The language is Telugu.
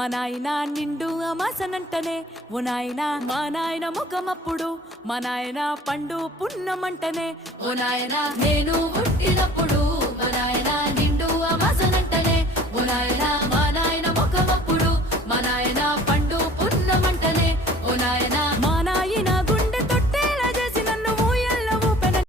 మా నాయన నిండు అమాసనంటనే ఓ నాయన మా నాయన ముఖమప్పుడు మా నాయన పండు పున్నమంటనే ఓ నాయన నేను పుట్టినప్పుడు మా నాయన నిండు అమాసనంటనే ఓ నాయన